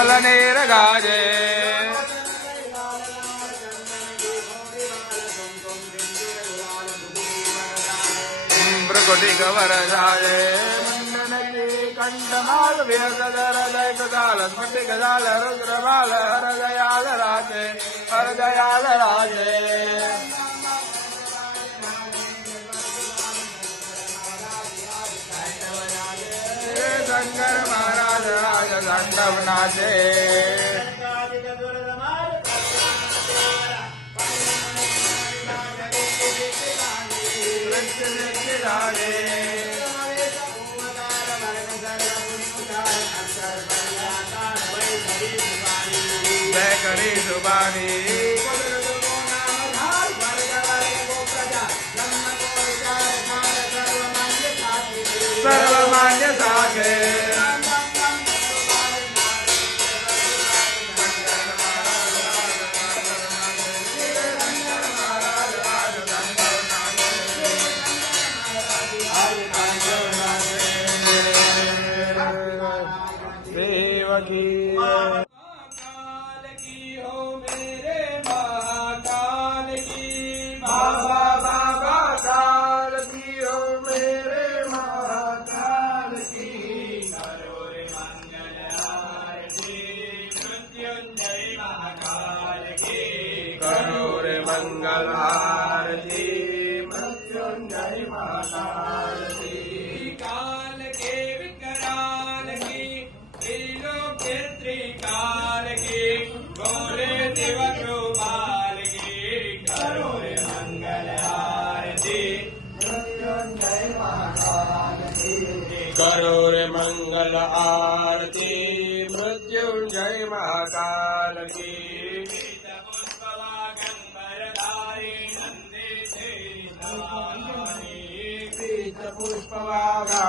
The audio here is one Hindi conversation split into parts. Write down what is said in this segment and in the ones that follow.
पलनेर गाजे भ्रकुटी गवर जाये कंठमाल व्यगदर दैककाल स्मृति गजाल रुद्रमाल हरदयाल राजे हरदयाल राजे शंकर महाराज राज तांडव नाचे जय करी सुबानी सर्वमान्य साखे देवकी मंगल आरती मृत्युंजय महाकाल काल के विकराल की त्रिलोक त्रिकाल की गोरे दिव कृपाल की करो रे मंगल आरती मृत्युंजय महाकाल की करो रे मंगल आरती मृत्युंजय महाकाल की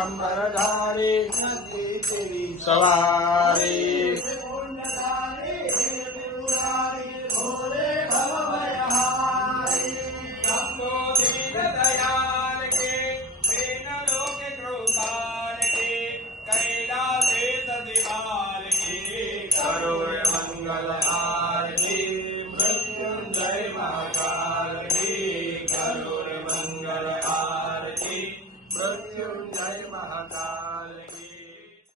पुष्पवागंबरधारी सवारी दयाल के लोक कृपाल के कैलाश दिवाल के करो मंगल